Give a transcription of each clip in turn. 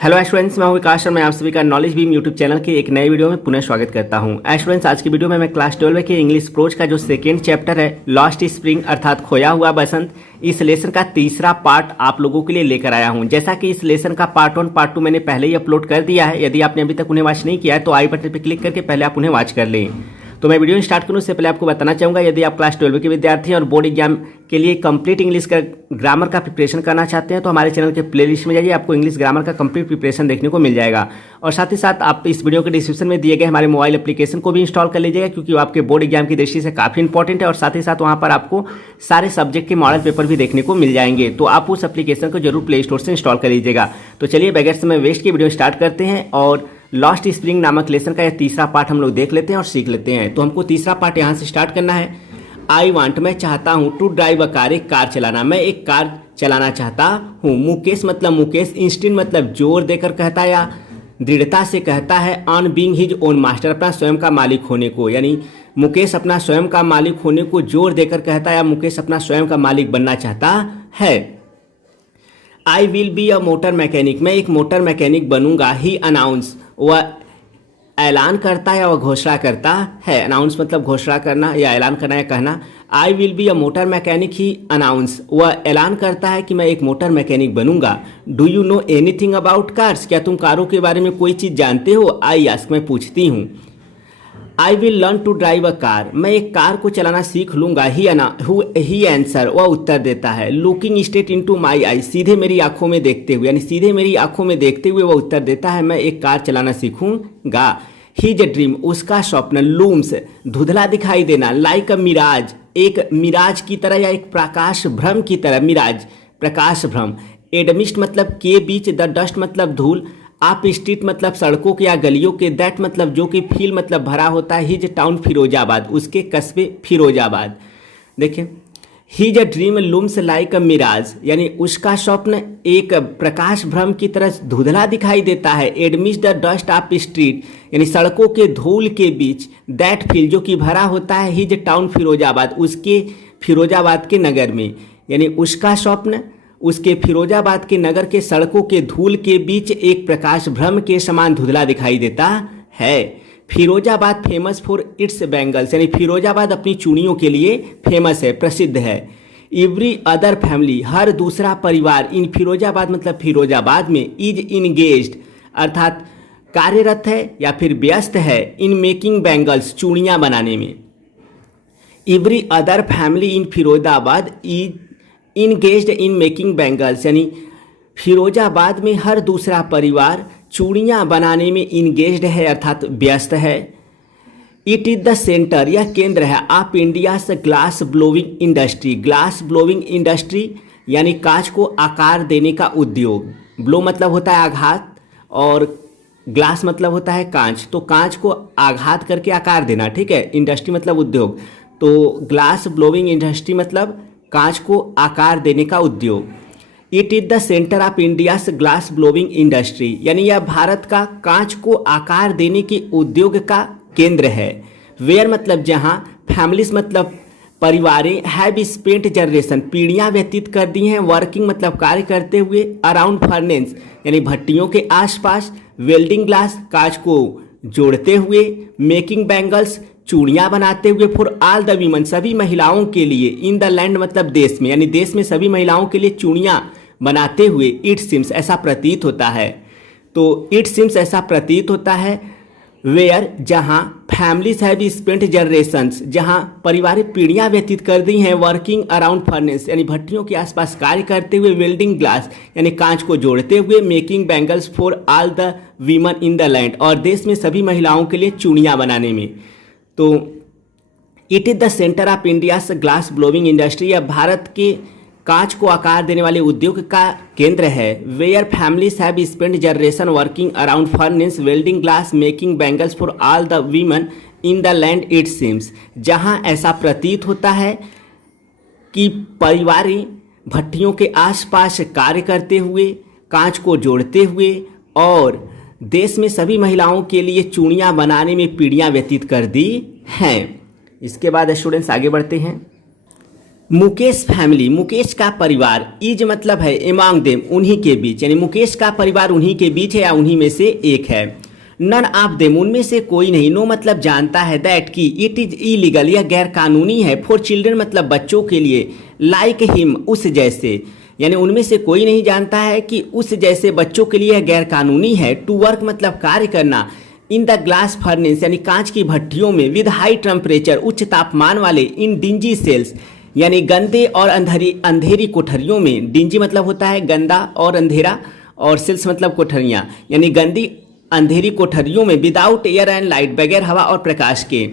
Hello students, मैं हूं विकास और मैं आप सभी का नॉलेज बीम यूट्यूब चैनल के एक नए वीडियो में पुनः स्वागत करता हूं। स्टूडेंट्स, आज की वीडियो में मैं क्लास 12 के इंग्लिश प्रोज का जो सेकेंड चैप्टर है लॉस्ट स्प्रिंग अर्थात खोया हुआ बसंत, इस लेसन का तीसरा पार्ट आप लोगों के लिए लेकर आया हूं। जैसा कि इस लेसन का पार्ट 1 पार्ट 2 मैंने पहले ही अपलोड कर दिया है। यदि आपने अभी तक उन्हें वॉच नहीं किया है तो आई बटन पर क्लिक करके पहले आप उन्हें वॉच कर लें। तो मैं वीडियो स्टार्ट करूं उससे पहले आपको बताना चाहूँगा, यदि आप क्लास 12 के विद्यार्थी हैं और बोर्ड एग्जाम के लिए कंप्लीट इंग्लिश का ग्रामर का प्रिपरेशन करना चाहते हैं तो हमारे चैनल के प्लेलिस्ट में जाइए, आपको इंग्लिश ग्रामर का कंप्लीट प्रिपरेशन देखने को मिल जाएगा। और साथ ही साथ आप इस वीडियो के डिस्क्रिप्शन में दिए गए हमारे मोबाइल एप्लीकेशन को भी इंस्टॉल कर लीजिएगा, क्योंकि वो आपके बोर्ड एग्जाम की दृष्टि से काफ़ी इंपॉर्टेंट है। और साथ ही साथ वहाँ पर आपको सारे सब्जेक्ट के मॉडल पेपर भी देखने को मिल जाएंगे, तो आप उस एप्लीकेशन को जरूर प्ले स्टोर से इंस्टॉल कर लीजिएगा। तो चलिए बगैर समय वेस्ट की वीडियो स्टार्ट करते हैं और लॉस्ट स्प्रिंग नामक लेसन का यह तीसरा पार्ट हम लोग देख लेते हैं और सीख लेते हैं। तो हमको तीसरा पार्ट यहाँ से स्टार्ट करना है। आई वांट, मैं चाहता हूँ, टू ड्राइव अ कार, एक कार चलाना, मैं एक कार चलाना चाहता हूँ। मुकेश मतलब मुकेश, इंस्टिंक्ट मतलब जोर देकर कहता है या दृढ़ता से कहता है, on being his own master, अपना स्वयं का मालिक होने को, यानी मुकेश अपना स्वयं का मालिक होने को जोर देकर कहता है या मुकेश अपना स्वयं का मालिक बनना चाहता है। I will be a motor mechanic, मैं एक मोटर मैकेनिक बनूंगा। ही अनाउंस, वह ऐलान करता है या वह घोषणा करता है। अनाउंस मतलब घोषणा करना या ऐलान करना या कहना। I will be a motor mechanic, he announce, वह ऐलान करता है कि मैं एक मोटर मैकेनिक बनूंगा। Do you know anything about cars, क्या तुम कारों के बारे में कोई चीज़ जानते हो। आई आस्क, मैं पूछती हूँ। I will learn to drive a car, मैं एक कार को चलाना सीख लूंगा। ही आंसर, वह उत्तर देता है। लुकिंग स्ट्रेट इनटू माई आई, सीधे मेरी आंखों में देखते हुए, यानी सीधे मेरी आंखों में देखते हुए वह उत्तर देता है, मैं एक कार चलाना सीखूंगा। हिज ड्रीम, उसका स्वप्न। लूम्स, धुंधला दिखाई देना। लाइक अ मिराज, एक मिराज की तरह या एक प्रकाश भ्रम की तरह। मिराज प्रकाश भ्रम। एडमिस्ट मतलब के बीच, द डस्ट मतलब धूल, आप स्ट्रीट मतलब सड़कों के या गलियों के, दैट मतलब जो कि, फील मतलब भरा होता है, हिज टाउन फिरोजाबाद, उसके कस्बे फिरोजाबाद। देखिए, his dream looms like a mirage, यानी उसका स्वप्न एक प्रकाश भ्रम की तरह धुंधला दिखाई देता है। एडमिस्ट द डस्ट ऑफ स्ट्रीट, यानी सड़कों के धूल के बीच, दैट फील जो कि भरा होता है, हिज टाउन फिरोजाबाद, उसके फिरोजाबाद के नगर में, यानी उसका स्वप्न उसके फिरोजाबाद के नगर के सड़कों के धूल के बीच एक प्रकाश भ्रम के समान धुंधला दिखाई देता है। Firozabad famous for its bangles, यानी फिरोजाबाद अपनी चूड़ियों के लिए फेमस है, प्रसिद्ध है। एवरी अदर फैमिली, हर दूसरा परिवार, इन फिरोजाबाद मतलब फिरोजाबाद में, इज इंगेज्ड अर्थात कार्यरत है या फिर व्यस्त है, इन मेकिंग बैंगल्स, चूड़ियाँ बनाने में। Every other family in Firozabad is engaged in making bangles, यानी फिरोजाबाद में हर दूसरा परिवार चूड़ियाँ बनाने में इंगेज्ड है अर्थात व्यस्त है। इट इज़ द सेंटर, यह केंद्र है, of India's glass blowing industry, glass blowing industry यानी कांच को आकार देने का उद्योग। ब्लो मतलब होता है आघात और ग्लास मतलब होता है कांच, तो कांच को आघात करके आकार देना, ठीक है। इंडस्ट्री मतलब उद्योग, तो ग्लास ब्लोइंग इंडस्ट्री मतलब कांच को आकार देने का उद्योग। It is the centre of India's glass blowing industry, यानी यह भारत का कांच को आकार देने के उद्योग का केंद्र है। वेयर मतलब जहाँ, फैमिलीज मतलब परिवारें, हैव स्पेंट जनरेशन, पीढ़ियाँ व्यतीत कर दी हैं, वर्किंग मतलब कार्य करते हुए, अराउंड फर्नेस यानी भट्टियों के आसपास, वेल्डिंग ग्लास कांच को जोड़ते हुए, मेकिंग बैंगल्स चूड़ियाँ बनाते हुए, फॉर ऑल द वीमन सभी महिलाओं के लिए, इन द लैंड मतलब देश में, यानी देश में सभी महिलाओं के लिए चूड़ियाँ बनाते हुए। इट सिम्स ऐसा प्रतीत होता है, तो इट सिम्स ऐसा प्रतीत होता है। वेयर जहाँ, फैमिलीज हैव स्पेंट जनरेशंस, जहाँ पारिवारिक पीढ़ियाँ व्यतीत कर दी हैं, वर्किंग अराउंड फर्नेस यानी भट्टियों के आसपास कार्य करते हुए, वेल्डिंग ग्लास यानी कांच को जोड़ते हुए, making bangles for all the women in the land और देश में सभी महिलाओं के लिए चूड़ियाँ बनाने में। तो it is the centre of India's glass blowing industry, या भारत के कांच को आकार देने वाले उद्योग का केंद्र है। Where families have spent generation working around furnace, welding glass, making bangles for all the women in the land it seems, जहाँ ऐसा प्रतीत होता है कि परिवारें भट्टियों के आसपास कार्य करते हुए, कांच को जोड़ते हुए और देश में सभी महिलाओं के लिए चूड़ियाँ बनाने में पीढ़ियाँ व्यतीत कर दी हैं। इसके बाद स्टूडेंट्स आगे बढ़ते हैं। मुकेश फैमिली, मुकेश का परिवार, इज मतलब है एमॉन्ग देम, उन्हीं के बीच, यानी मुकेश का परिवार उन्हीं के बीच है या उन्हीं में से एक है। नन ऑफ देम, उनमें से कोई नहीं, नो मतलब जानता है, दैट की, इट इज इलीगल, यह गैर कानूनी है, फॉर चिल्ड्रन मतलब बच्चों के लिए, लाइक हिम उस जैसे, यानी उनमें से कोई नहीं जानता है कि उस जैसे बच्चों के लिए यह गैर कानूनी है। टू वर्क मतलब कार्य करना, इन द ग्लास फर्नेस यानी कांच की भट्टियों में, विद हाई टेम्परेचर उच्च तापमान वाले, इन डिंजी सेल्स यानी गंदे और अंधेरी कोठरियों में, डिंजी मतलब होता है गंदा और अंधेरा, और सेल्स मतलब कोठरियाँ, यानी गंदी अंधेरी कोठरियों में, विदाउट एयर एंड लाइट बगैर हवा और प्रकाश के।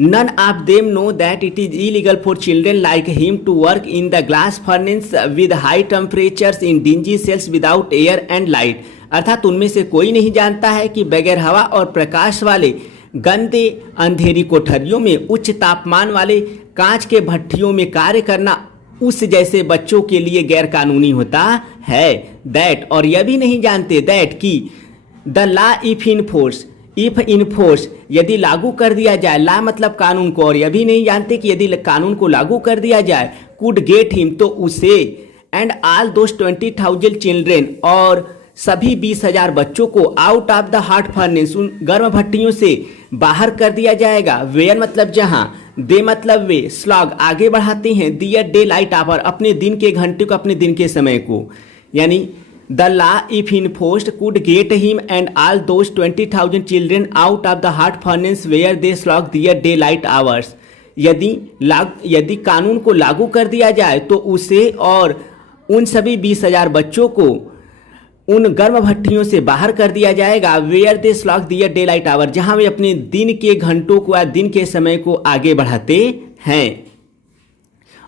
None of them know that it is illegal for children like him to work in the glass furnace with high temperatures in dingy cells without air and light, अर्थात उनमें से कोई नहीं जानता है कि बगैर हवा और प्रकाश वाले गंदे अंधेरी कोठरियों में उच्च तापमान वाले कांच के भट्टियों में कार्य करना उस जैसे बच्चों के लिए गैर कानूनी होता है। दैट, और यह भी नहीं जानते, दैट की, the law if in force यदि लागू कर दिया जाए, ला मतलब कानून को, और यह भी नहीं जानते कि यदि कानून को लागू कर दिया जाए, कुड गेट हिम तो उसे, एंड ऑल दोस 20,000 चिल्ड्रेन और सभी 20,000 बच्चों को, out of the hot furnace उन गर्म भट्टियों से बाहर कर दिया जाएगा। वेयर मतलब जहां, दे मतलब वे, स्लॉग आगे बढ़ाते हैं, दियर डे लाइट आवर अपने दिन के घंटे को, अपने दिन के समय को, यानी the law if enforced could get him and all those 20,000 children out of the hot furnace where they slog their daylight hours, यदि कानून को लागू कर दिया जाए तो उसे और उन सभी 20,000 बच्चों को उन गर्म भट्टियों से बाहर कर दिया जाएगा। Where they slog their daylight hour, जहां वे अपने दिन के घंटों को या दिन के समय को आगे बढ़ाते हैं।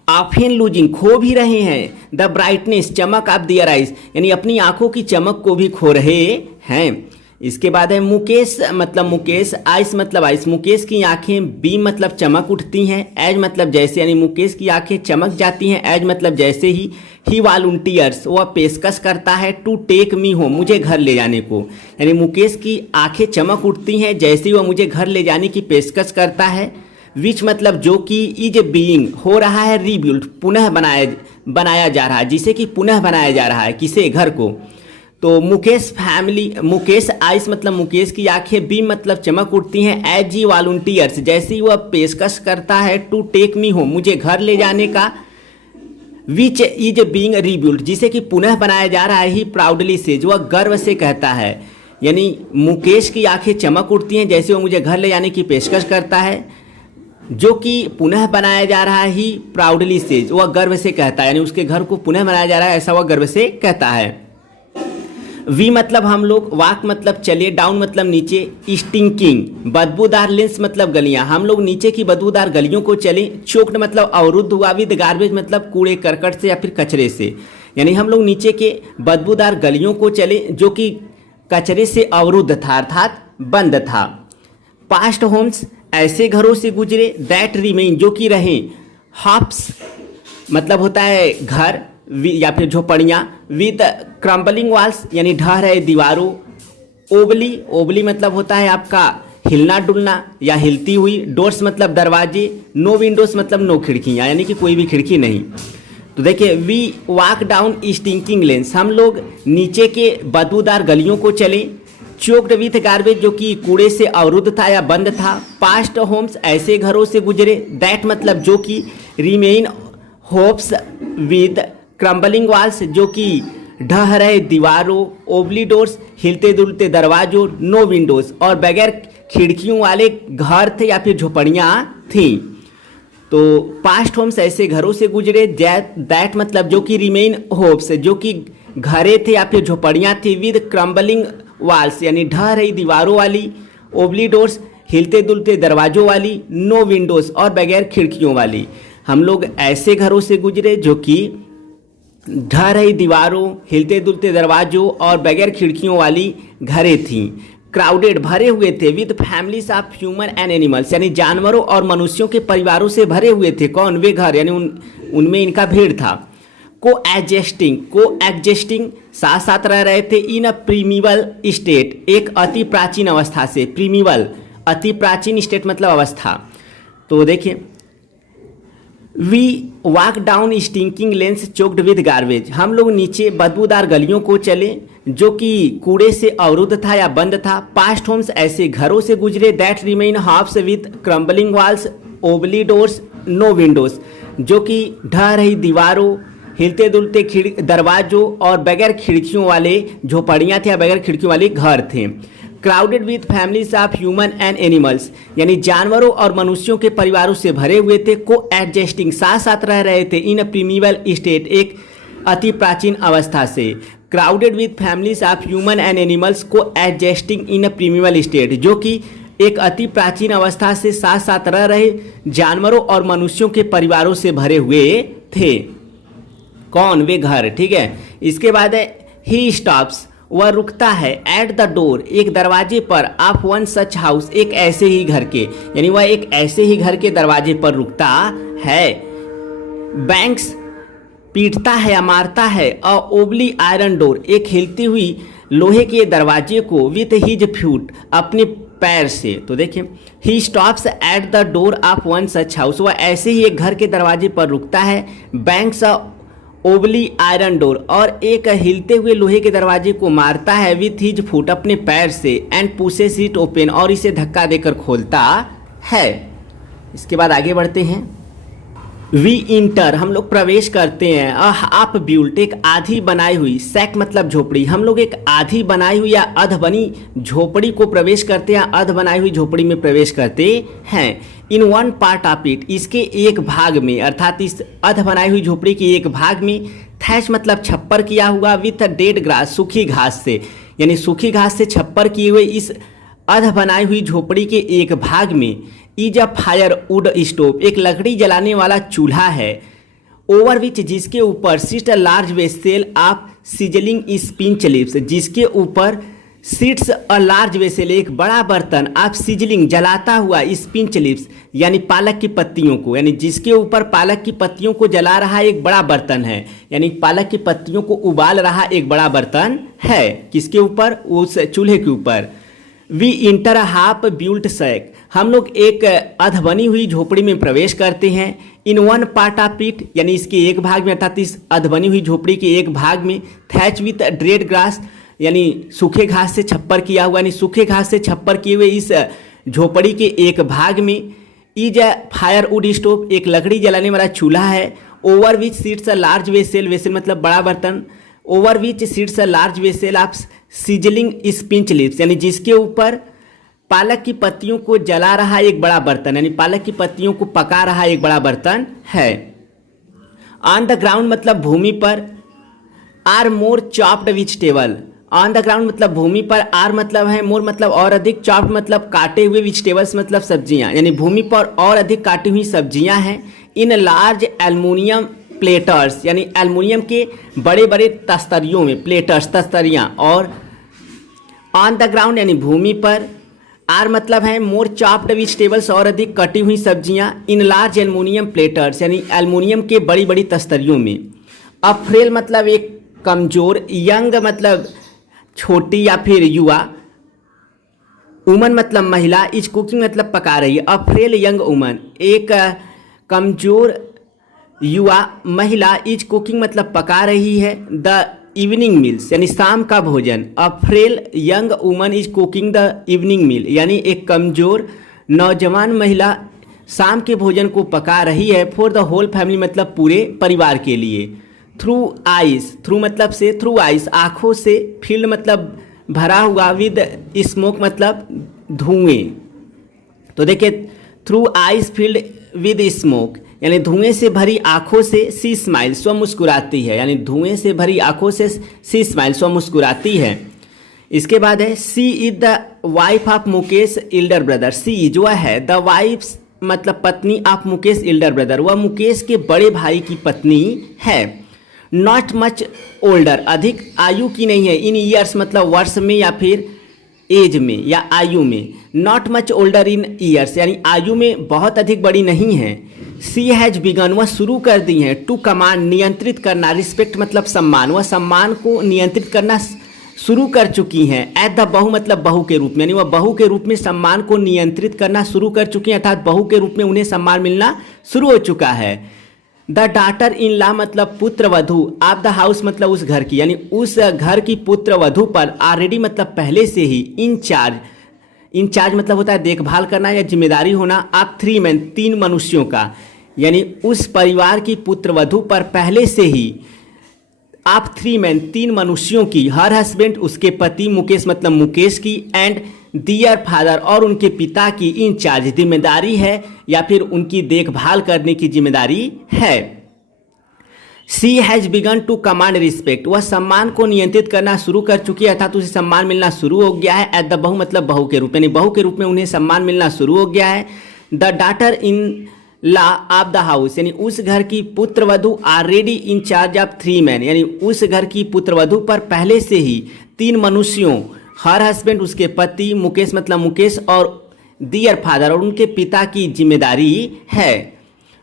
ऑफेन लूजिंग खो भी रहे हैं, द ब्राइटनेस चमक ऑफ दियर आइज, यानी अपनी आंखों की चमक को भी खो रहे हैं। इसके बाद है मुकेश मतलब मुकेश, आइस मतलब आइस, मुकेश की आंखें बीम मतलब चमक उठती हैं, एज मतलब जैसे, यानी मुकेश की आंखें चमक जाती हैं, एज मतलब जैसे ही वॉलंटियर्स वह पेशकश करता है, टू टेक मी होम मुझे घर ले जाने को, यानी मुकेश की आंखें चमक उठती हैं जैसे ही वह मुझे घर ले जाने की पेशकश करता है। विच मतलब जो कि, इज बीइंग हो रहा है, रीबिल्ड पुनः बनाया जा रहा है, जिसे कि पुनः बनाया जा रहा है, किसे, घर को। तो मुकेश आइस मतलब मुकेश की आंखें, बीम मतलब चमक उठती हैं, एज ही वॉलंटियर्स जैसे ही वह पेशकश करता है, टू टेक मी होम मुझे घर ले जाने का, विच इज बीइंग रीबिल्ड जिसे कि पुनः बनाया जा रहा है, ही प्राउडली सेज वह गर्व से कहता है, यानी मुकेश की आंखें चमक उठती हैं जैसे वो मुझे घर ले जाने की पेशकश करता है, जो कि पुनः बनाया जा रहा है, ही प्राउडली सेज वह गर्व से कहता है, यानी उसके घर को पुनः बनाया जा रहा है ऐसा वह गर्व से कहता है। वी मतलब हम लोग, वाक मतलब चले, डाउन मतलब नीचे, स्टिंकिंग बदबूदार, लेंस मतलब गलियां, हम लोग नीचे की बदबूदार गलियों को चले, चोक्ड मतलब अवरुद्ध हुआ, विद गार्बेज मतलब कूड़े करकट से या फिर कचरे से, यानी हम लोग नीचे के बदबूदार गलियों को चले जो कि कचरे से अवरुद्ध था अर्थात बंद था। पास्ट होम्स ऐसे घरों से गुजरे, दैट रिमेन जो कि रहे, हॉप्स मतलब होता है घर या फिर झोपड़ियाँ, विद क्रम्बलिंग वॉल्स यानी ढह रहे दीवारों, ओबली मतलब होता है आपका हिलना डुलना या हिलती हुई, डोर्स मतलब दरवाजे, नो विंडोज मतलब नो खिड़कियाँ यानी कि कोई भी खिड़की नहीं। तो देखिए, we walk down stinking lanes हम लोग नीचे के बदबूदार गलियों को चले, चोक्ड विथ गार्बेज जो कि कूड़े से अवरुद्ध था या बंद था, पास्ट होम्स ऐसे घरों से गुजरे, दैट मतलब जो कि, remain hopes with crumbling walls जो कि ढह रहे दीवारों, ओबली डोर्स हिलते डुलते दरवाजों, नो विंडोज और बगैर खिड़कियों वाले घर थे या फिर झोपड़ियाँ थीं। तो पास्ट होम्स ऐसे घरों से गुजरे, दैट मतलब जो कि, रिमेन होप्स जो कि घरे थे या फिर झोपड़ियाँ थी, विद क्रम्बलिंग वॉल्स यानी ढह रही दीवारों वाली, ओबली डोर्स हिलते डुलते दरवाजों वाली, नो विंडोज और बगैर खिड़कियों वाली। हम लोग ऐसे घरों से गुजरे जो कि ढह रही दीवारों, हिलते डुलते दरवाजों और बगैर खिड़कियों वाली घरें थीं। क्राउडेड भरे हुए थे, with families of human and animals यानी जानवरों और मनुष्यों के परिवारों से भरे हुए थे। कौन? वे घर, यानी उनमें इनका भीड़ था। को एग्जिस्टिंग साथ साथ रह रहे थे, इन अ प्रीमिवल स्टेट एक अति प्राचीन अवस्था से। प्रीमिवल अति प्राचीन, स्टेट मतलब अवस्था। तो देखिए, we walk down stinking lanes choked with garbage, हम लोग नीचे बदबूदार गलियों को चले जो कि कूड़े से अवरुद्ध था या बंद था। पास्ट होम्स, ऐसे घरों से गुजरे that remain halves with crumbling walls wobbly doors no windows, जो कि ढह रही दीवारों, हिलते डुलते दरवाजों और बगैर खिड़कियों वाले झोपड़ियाँ थे या बगैर खिड़कियों वाले घर थे। Crowded with families of human and animals, यानी जानवरों और मनुष्यों के परिवारों से भरे हुए थे। को एडजस्टिंग, साथ साथ रह रहे थे। इन अ प्रीमिवल स्टेट, एक अति प्राचीन अवस्था से। Crowded with families of human and animals को एडजस्टिंग इन अ प्रीमिवल स्टेट, जो कि एक अति प्राचीन अवस्था से साथ साथ रह रहे जानवरों और मनुष्यों के परिवारों से भरे हुए थे। कौन? वे घर, ठीक है। इसके बाद है ही स्टॉप्स, वह रुकता है। एट द डोर, एक दरवाजे पर। ऑफ वन सच हाउस, एक ऐसे ही घर के, यानी वह एक ऐसे ही घर के दरवाजे पर रुकता है। बैंक्स, पीटता है या मारता है। अ ओबली आयरन डोर, एक हिलती हुई लोहे के दरवाजे को। विथ हिज फूट, अपने पैर से। तो देखिए, he stops at the door of one such house, वह ऐसे ही एक घर के दरवाजे पर रुकता है। बैंक्स ओबली आयरन डोर, और एक हिलते हुए लोहे के दरवाजे को मारता है। विथ हिज फुट, अपने पैर से। एंड पुशेस इट ओपन, और इसे धक्का देकर खोलता है। इसके बाद आगे बढ़ते हैं। वी इंटर, हम लोग प्रवेश करते हैं। हाफ बिल्ट, एक आधी बनाई हुई। सैक मतलब झोपड़ी, हम लोग एक आधी बनाई हुई या अध बनी झोपड़ी को प्रवेश करते हैं। अध बनाई हुई झोपड़ी में प्रवेश करते हैं। In one part of it, इसके एक भाग में, अर्थात इस अध बनाई हुई झोपड़ी के एक भाग में। थैच मतलब छप्पर किया हुआ। विथ डेड ग्रास, सूखी घास से, यानी सूखी घास से छप्पर किए हुए इस अध बनाई हुई झोपड़ी के एक भाग में। Is a fire would stove, एक लकड़ी जलाने वाला चूल्हा है। ओवर विच, जिसके ऊपर। Sit a large vessel of sizzling spinach leaves, जिसके ऊपर सिट्स अ लार्ज वेसल, एक बड़ा बर्तन। ऑफ सिजलिंग, जलाता हुआ। स्पिंच लिप्स, यानी पालक की पत्तियों को, यानी जिसके ऊपर पालक की पत्तियों को जला रहा एक बड़ा बर्तन है, यानी पालक की पत्तियों को उबाल रहा एक बड़ा बर्तन है। किसके ऊपर? उस चूल्हे के ऊपर। We enter half built shack, हम लोग एक अध बनी हुई झोपड़ी में प्रवेश करते हैं। In one part of it, यानी इसके एक भाग में, अर्थात इस अध बनी हुई झोपड़ी के एक भाग में। थैच विथ ड्रेड ग्रास, यानी सूखे घास से छप्पर किया हुआ, यानी सूखे घास से छप्पर किए हुए इस झोपड़ी के एक भाग में। Is a fire would stove, एक लकड़ी जलाने वाला चूल्हा है। Over which seats a large vessel, vessel मतलब बड़ा बर्तन। Over which seats a large vessel of sizzling spinach lips, यानी जिसके ऊपर पालक की पत्तियों को जला रहा एक बड़ा बर्तन, यानी पालक की पत्तियों को पका रहा एक बड़ा बर्तन है। ऑन द ग्राउंड मतलब भूमि पर। Are more chopped vegetable, on the ground मतलब भूमि पर। आर मतलब है, मोर मतलब और अधिक। चॉप्ड मतलब काटे हुए। वेजिटेबल्स मतलब सब्जियां, यानी भूमि पर और अधिक काटी हुई सब्जियां हैं। इन लार्ज एल्युमिनियम प्लेटर्स, यानी एल्युमिनियम के बड़े बड़े तस्तरियों में। प्लेटर्स तस्तरियां। और ऑन द ग्राउंड यानी भूमि पर। आर मतलब है मोर चॉप्ड वेजिटेबल्स, और अधिक कटी हुई सब्जियां। इन लार्ज एल्युमिनियम प्लेटर्स, यानी एल्युमिनियम के बड़ी बड़ी तस्तरियों में। अफ्रेल मतलब एक कमजोर। यंग मतलब छोटी या फिर युवा। वुमन मतलब महिला। इज कुकिंग मतलब पका रही है। अफ्रेल यंग वुमन, एक कमजोर युवा महिला। इज कुकिंग मतलब पका रही है। द इवनिंग मील्स, यानी शाम का भोजन। A frail young woman is cooking the evening meal, यानी एक कमजोर नौजवान महिला शाम के भोजन को पका रही है। फॉर द होल फैमिली मतलब पूरे परिवार के लिए। थ्रू आइस, थ्रू मतलब से। थ्रू आइस आँखों से। फील्ड मतलब भरा हुआ। विद स्मोक मतलब धुएं। तो देखिए, through ice field with smoke, यानी धुएं से भरी आंखों से। सी स्माइल, स्व मुस्कुराती है, यानी धुएं से भरी आंखों से सी स्माइल, स्व मुस्कुराती है। इसके बाद है she is the wife of Mukesh elder brother. She जो है द वाइफ मतलब पत्नी ऑफ मुकेश एल्डर ब्रदर, वह मुकेश के बड़े भाई की पत्नी है। नॉट मच ओल्डर, अधिक आयु की नहीं है। इन ईयर्स मतलब वर्ष में या फिर एज में या आयु में। Not much older in years, यानी आयु में बहुत अधिक बड़ी नहीं है। सी हैज बिगन, वह शुरू कर दी है। टू कमांड नियंत्रित करना। रिस्पेक्ट मतलब सम्मान, वह सम्मान को नियंत्रित करना शुरू कर चुकी हैं। एट द बहू मतलब बहू के रूप में, यानी वह बहू के रूप में सम्मान को नियंत्रित करना शुरू कर चुकी हैं, अर्थात बहू के रूप में उन्हें सम्मान मिलना शुरू हो चुका है। द डाटर इन लॉ मतलब पुत्र वधु ऑफ द हाउस मतलब उस घर की, यानी उस घर की पुत्र वधु पर ऑलरेडी मतलब पहले से ही इंचार्ज मतलब होता है देखभाल करना या जिम्मेदारी होना आप 3 मैन 3 मनुष्यों का, यानी उस परिवार की पुत्र वधु पर पहले से ही आप 3 मैन 3 मनुष्यों की, हर हस्बैंड उसके पति मुकेश मतलब मुकेश की, एंड दियर फादर और उनके पिता की इंचार्ज जिम्मेदारी है या फिर उनकी देखभाल करने की जिम्मेदारी है। She has begun to command respect, वह सम्मान को नियंत्रित करना शुरू कर चुकी है अर्थात उसे सम्मान मिलना शुरू हो गया है। एट द बहू मतलब बहू के रूप में, यानी बहू के रूप में उन्हें सम्मान मिलना शुरू हो गया है। The daughter in law of the house, यानी उस घर की पुत्र वधु already in charge of 3 man, यानी उस घर की पुत्र वधु पर पहले से ही 3 मनुष्यों, हर हस्बैंड उसके पति मुकेश मतलब मुकेश और दियर फादर और उनके पिता की जिम्मेदारी है।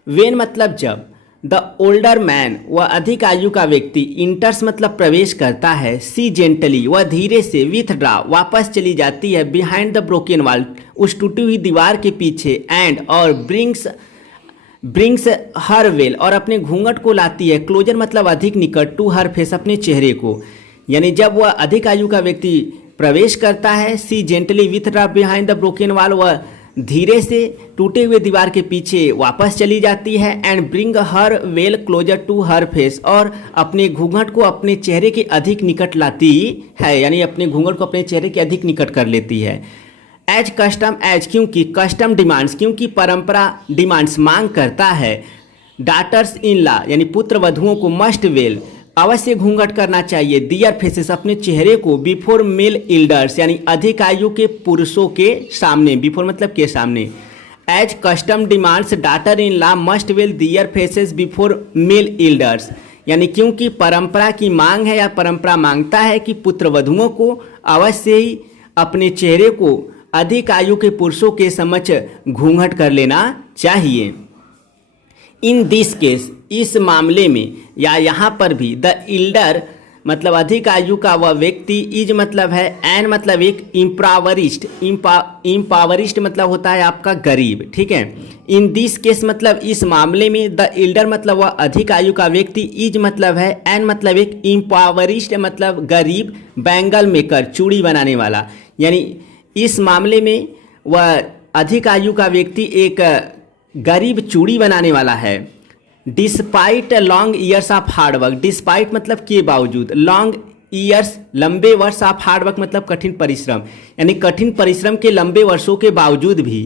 वेन मतलब जब, द ओल्डर मैन वह अधिक आयु का व्यक्ति, इंटर्स मतलब प्रवेश करता है, सी जेंटली वह धीरे से, विथ ड्रा वापस चली जाती है, बिहाइंड द ब्रोकन वॉल उस टूटी हुई दीवार के पीछे, एंड और ब्रिंग्स हर वेल और अपने घूंघट को लाती है, क्लोजर मतलब अधिक निकट, टू हर फेस अपने चेहरे को, यानी जब वह अधिक आयु का व्यक्ति प्रवेश करता है, she gently withdraw behind the broken wall वह धीरे से टूटे हुए दीवार के पीछे वापस चली जाती है, and bring her veil closer to her face और अपने घूंघट को अपने चेहरे के अधिक निकट लाती है, यानी अपने घूंघट को अपने चेहरे के अधिक निकट कर लेती है। एज कस्टम एज क्योंकि, कस्टम डिमांड्स क्योंकि परंपरा, डिमांड्स मांग करता है, डाटर्स इन लॉ यानी पुत्र वधुओं को मस्ट वेल अवश्य घूंघट करना चाहिए, दियर फेसेस अपने चेहरे को, बिफोर मेल एल्डर्स यानी अधिक आयु के पुरुषों के सामने, बिफोर मतलब के सामने। As custom demands daughter in law must veil their faces before male elders, यानी क्योंकि परंपरा की मांग है या परंपरा मांगता है कि पुत्र वधुओं को अवश्य ही अपने चेहरे को अधिक आयु के पुरुषों के समक्ष घूंघट कर लेना चाहिए। इन दिस केस इस मामले में या यहाँ पर भी, द इल्डर मतलब अधिक आयु का वह व्यक्ति, इज मतलब है एन मतलब एक, इम्पावरिस्ट मतलब होता है आपका गरीब, ठीक है। इन दिस केस मतलब इस मामले में, द इल्डर मतलब वह अधिक आयु का व्यक्ति, इज मतलब है एन मतलब एक, इम्पावरिस्ट मतलब गरीब, बैंगल मेकर चूड़ी बनाने वाला, यानी इस मामले में वह अधिक आयु का व्यक्ति एक गरीब चूड़ी बनाने वाला है। Despite long years of hard work, despite मतलब के बावजूद, लॉन्ग ईयर्स लंबे वर्ष ऑफ हार्डवर्क मतलब कठिन परिश्रम, यानी कठिन परिश्रम के लंबे वर्षों के बावजूद भी,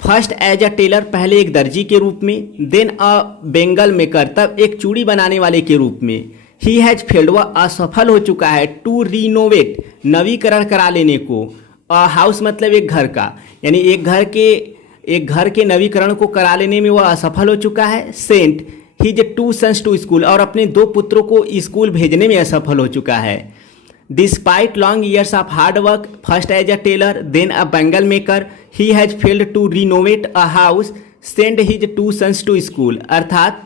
फर्स्ट एज अ टेलर पहले एक दर्जी के रूप में, देन अ बेंगल मेकर तब एक चूड़ी बनाने वाले के रूप में, ही हैज फेल्ड वह असफल हो चुका है, टू रिनोवेट नवीकरण करा लेने को, अ हाउस मतलब एक घर का, यानी एक घर के नवीकरण को करा लेने में वह असफल हो चुका है। Sent his 2 sons to school और अपने 2 पुत्रों को स्कूल भेजने में असफल हो चुका है। Despite long years of hard work, first as a tailor then a bangle maker, he has failed to renovate a house, send his 2 sons to school, अर्थात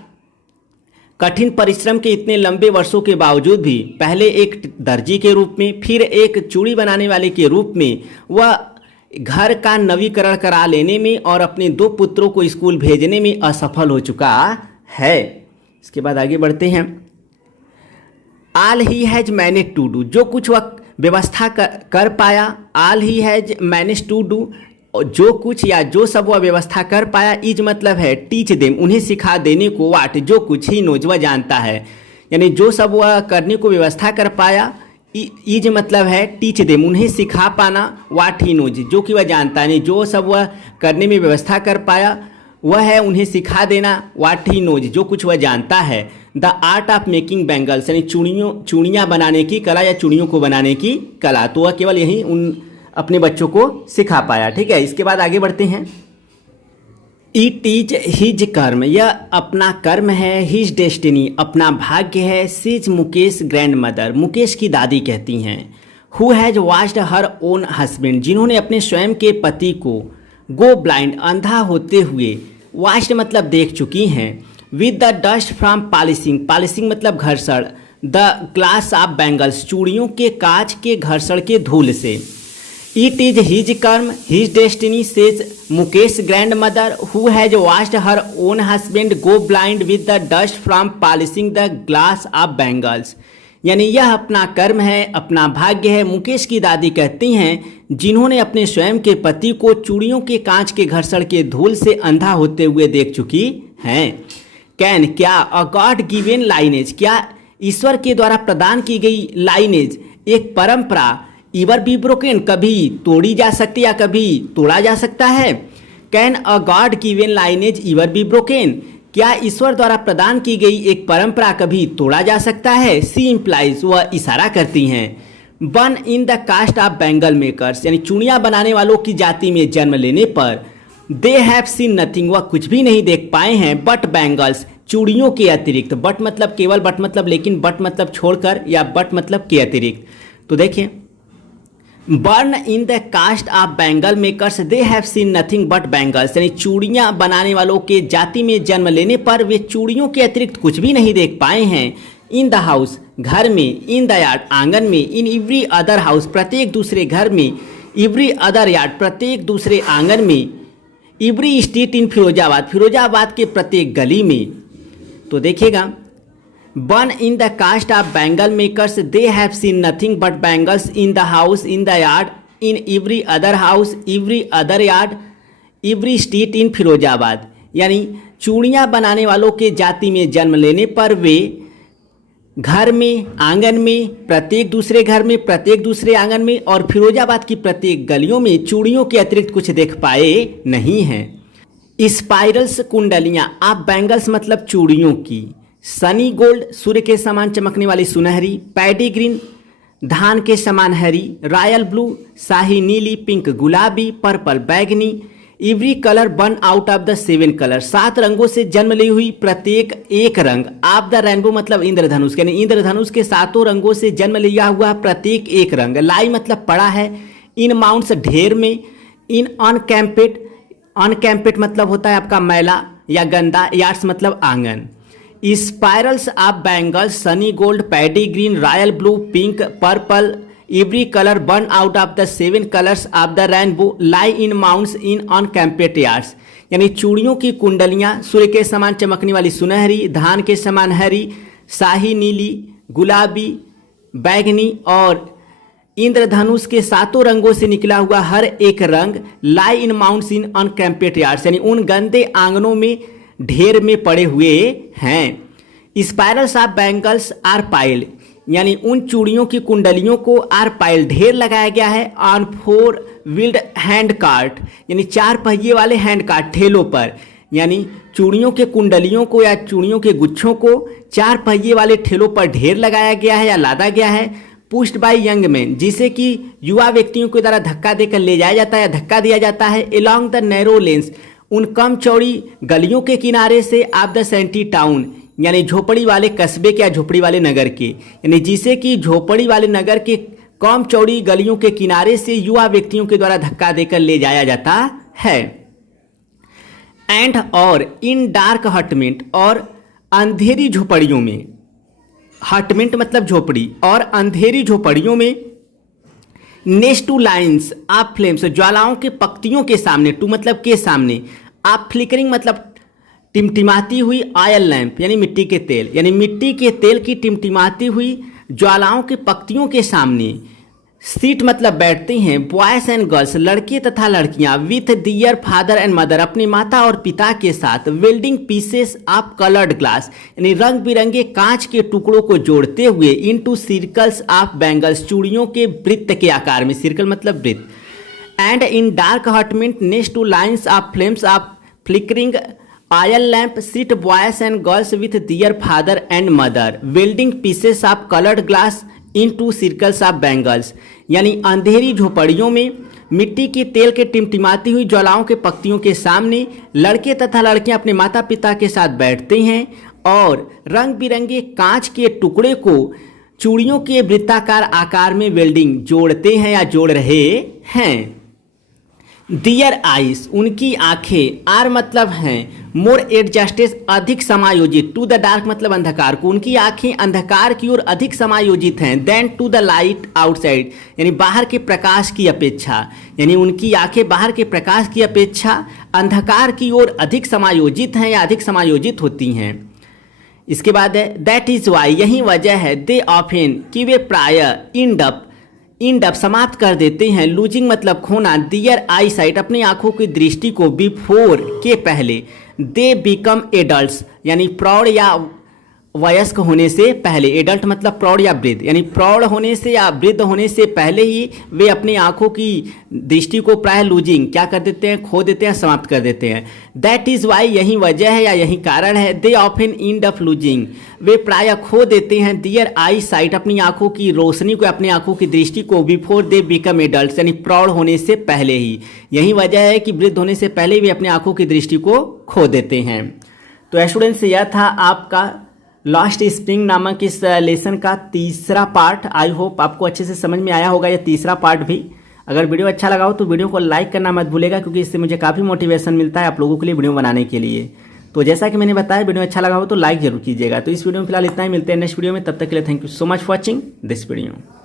कठिन परिश्रम के इतने लंबे वर्षों के बावजूद भी पहले एक दर्जी के रूप में, फिर एक चूड़ी बनाने वाले के रूप में वह घर का नवीकरण करा लेने में और अपने 2 पुत्रों को स्कूल भेजने में असफल हो चुका है। इसके बाद आगे बढ़ते हैं। All he has manage to do, जो कुछ वह व्यवस्था कर पाया, all he has manage to do, जो कुछ या जो सब वह व्यवस्था कर पाया, इज मतलब है टीच देम उन्हें सिखा देने को, वाट जो कुछ ही नोज वह जानता है, यानी जो सब वह करने को व्यवस्था कर पाया, इज मतलब है टीच देम उन्हें सिखा पाना, वाट ही नोज जो कि वह जानता है, जो सब वह करने में व्यवस्था कर पाया वह है उन्हें सिखा देना, वाट ही नोज जो कुछ वह जानता है। The art of making bangles यानी चूड़ियाँ बनाने की कला या चूड़ियों को बनाने की कला, तो वह केवल यही उन अपने बच्चों को सिखा पाया, ठीक है। इसके बाद आगे बढ़ते हैं। इट इज हिज कर्म, यह अपना कर्म है, हिज डेस्टिनी अपना भाग्य है, says Mukesh grandmother Mukesh की दादी कहती हैं, who has watched her own husband जिन्होंने अपने स्वयं के पति को गो ब्लाइंड अंधा होते हुए, वॉच्ड मतलब देख चुकी हैं, with the dust from polishing, polishing मतलब घर्षण, द ग्लास ऑफ बैंगल्स चूड़ियों के कांच के घर्षण के धूल से, इट इज हिज कर्म his destiny says Mukesh grand mother who has watched her own husband go blind with the dust from polishing the glass of bangles. यानी यह अपना कर्म है, अपना भाग्य है। मुकेश की दादी कहती हैं जिन्होंने अपने स्वयं के पति को चूड़ियों के कांच के घर्षण के धूल से अंधा होते हुए देख चुकी हैं। कैन क्या अ गॉड गिवन लाइनेज, क्या ईश्वर के द्वारा प्रदान की गई लाइनेज एक परंपरा इवर बी ब्रोकन, कभी तोड़ी जा सकती या कभी तोड़ा जा सकता है। Can a God given lineage इवर be broken, क्या ईश्वर द्वारा प्रदान की गई एक परंपरा कभी तोड़ा जा सकता है। सी इम्प्लाइज, वह इशारा करती हैं। Born in the caste of bangle makers, यानी चूड़ियाँ बनाने वालों की जाति में जन्म लेने पर दे हैव सीन नथिंग, वह कुछ भी नहीं देख पाए हैं बट बैंगल्स, चूड़ियों के अतिरिक्त। बट मतलब केवल, बट मतलब लेकिन, बट मतलब छोड़कर, या बट मतलब के अतिरिक्त। तो देखिए, born in the caste of bangle makers they have seen nothing but bangles, यानी चूड़ियाँ बनाने वालों के जाति में जन्म लेने पर वे चूड़ियों के अतिरिक्त कुछ भी नहीं देख पाए हैं। इन द हाउस, घर में, इन द यार्ड, आंगन में, इन एवरी अदर हाउस, प्रत्येक दूसरे घर में, एवरी अदर यार्ड, प्रत्येक दूसरे आंगन में, every street in Firozabad, Firozabad के प्रत्येक गली में। तो देखिएगा, born in the caste of bangle makers they have seen nothing but bangles in the house, in the yard, in every other house, every other yard, every street in Firozabad. यानी चूड़ियाँ बनाने वालों के जाति में जन्म लेने पर वे घर में, आंगन में, प्रत्येक दूसरे घर में, प्रत्येक दूसरे आंगन में और फिरोजाबाद की प्रत्येक गलियों में चूड़ियों के अतिरिक्त कुछ देख पाए नहीं हैं। स्पाइरल्स, कुंडलियाँ, आप बैंगल्स मतलब चूड़ियों की। सनी गोल्ड, सूर्य के समान चमकने वाली सुनहरी। पैडी ग्रीन, धान के समान हरी। रॉयल ब्लू, शाही नीली। पिंक, गुलाबी। पर्पल, बैगनी। Every colour born out of the 7 colour, 7 रंगों से जन्म ली हुई प्रत्येक एक रंग। ऑफ द रेनबो मतलब इंद्रधनुष, यानी इंद्रधनुष के 7 रंगों से जन्म लिया हुआ प्रत्येक एक रंग। लाई मतलब पड़ा है। इन माउंट्स, ढेर में। इन अनकैम्पेड, अनकैम्पेड मतलब होता है आपका मैला या गंदा। यार्ड्स मतलब आंगन। Spirals of bangles, sunny gold, paddy green, royal blue, pink, purple, every colour born out of the 7 colours of the rainbow lie in mounds in uncamped yards. यानी चूड़ियों की कुंडलियाँ, सूर्य के समान चमकने वाली सुनहरी, धान के समान हरी, शाही नीली, गुलाबी, बैगनी और इंद्रधनुष के 7 रंगों से निकला हुआ हर एक रंग लाई in mounds in uncamped yards, यानी उन गंदे आंगनों में, ढेर में पड़े हुए हैं। Spirals of bangles are piled, यानी उन चूड़ियों की कुंडलियों को आर पाइल्ड, ढेर लगाया गया है। ऑन 4 व्हील्ड हैंड कार्ट, यानी 4 पहिए वाले हैंड कार्ट, ठेलों पर। यानी चूड़ियों के कुंडलियों को या चूड़ियों के गुच्छों को 4 पहिए वाले ठेलों पर ढेर लगाया गया है या लादा गया है। पुश्ड बाय यंग मैन, जिसे कि युवा व्यक्तियों के द्वारा धक्का देकर ले जाया जाता है या धक्का दिया जाता है। एलॉन्ग द नैरो लेन्स, उन कम चौड़ी गलियों के किनारे से। ऑफ द सेंटी टाउन, यानी झोपड़ी वाले कस्बे के या झोपड़ी वाले नगर के, यानी जिसे कि झोपड़ी वाले नगर के कम चौड़ी गलियों के किनारे से युवा व्यक्तियों के द्वारा धक्का देकर ले जाया जाता है। एंड और इन डार्क हटमेंट, और अंधेरी झोपड़ियों में। हटमेंट मतलब झोपड़ी, और अंधेरी झोपड़ियों में। Next to lines of flames, ज्वालाओं के पंक्तियों के सामने। टू मतलब के सामने। आप फ्लिकरिंग मतलब टिमटिमाती हुई। ऑयल लैंप यानी मिट्टी के तेल, यानी मिट्टी के तेल की टिमटिमाती हुई ज्वालाओं के पंक्तियों के सामने। सीट मतलब बैठते हैं। बॉयज एंड गर्ल्स, लड़के तथा लड़कियां। With their father and mother, अपने माता और पिता के साथ। Welding pieces of coloured glass, यानी रंग बिरंगे कांच के टुकड़ों को जोड़ते हुए। इनटू सर्कल्स ऑफ बैंगल्स, चूड़ियों के वृत्त के आकार में। सर्कल मतलब वृत्त। And in dark hutment next to lines of flames of flickering oil lamp sit boys and girls with their father and mother. Welding pieces of coloured glass in 2 circles of bangles, यानी अंधेरी झोपड़ियों में मिट्टी के तेल के टिमटिमाती हुई ज्वालाओं के पंक्तियों के सामने लड़के तथा लड़कियां अपने माता पिता के साथ बैठते हैं और रंग बिरंगे कांच के टुकड़े को चूड़ियों के वृत्ताकार आकार में वेल्डिंग जोड़ते हैं या जोड़ रहे हैं। दियर आइस उनकी आंखें, आर मतलब हैं मोर एडजस्टेड अधिक समायोजित, टू द डार्क मतलब अंधकार को, उनकी आंखें अंधकार की ओर अधिक समायोजित हैं, than to the light outside यानी बाहर के प्रकाश की अपेक्षा, यानी उनकी आंखें बाहर के प्रकाश की अपेक्षा अंधकार की ओर अधिक समायोजित हैं या अधिक समायोजित होती हैं। इसके बाद है दैट इज वाई, यही वजह है, दे ऑफेन कि वे प्राय इंड अप समाप्त कर देते हैं, लूजिंग मतलब खोना, दियर आई साइट अपनी आंखों की दृष्टि को, बिफोर के पहले, दे बिकम एडल्ट्स यानी प्रौढ़ या वयस्क होने से पहले, एडल्ट मतलब प्रौढ़ या वृद्ध, यानी प्रौढ़ होने से या वृद्ध होने से पहले ही वे अपनी आंखों की दृष्टि को प्राय लूजिंग क्या कर देते हैं, खो देते हैं, समाप्त कर देते हैं। दैट इज वाई यही वजह है या यही कारण है, they often end of losing वे प्राय खो देते हैं, दियर आई साइट अपनी आंखों की रोशनी को, अपनी आंखों की दृष्टि को, बिफोर दे बिकम एडल्ट यानी प्रौढ़ होने से पहले ही, यही वजह है कि वृद्ध होने से पहले वे अपनी आंखों की दृष्टि को खो देते हैं। तो स्टूडेंट्स यह था आपका लास्ट स्प्रिंग नामक इस लेसन का तीसरा पार्ट। आई होप आपको अच्छे से समझ में आया होगा ये तीसरा पार्ट भी। अगर वीडियो अच्छा लगा हो तो वीडियो को लाइक करना मत भूलेगा, क्योंकि इससे मुझे काफ़ी मोटिवेशन मिलता है आप लोगों के लिए वीडियो बनाने के लिए। तो जैसा कि मैंने बताया वीडियो अच्छा लगा हो तो लाइक जरूर कीजिएगा। तो इस वीडियो में फिलहाल इतना ही, मिलते हैं नेक्स्ट वीडियो में, तब तक के लिए thank you so much for watching this video.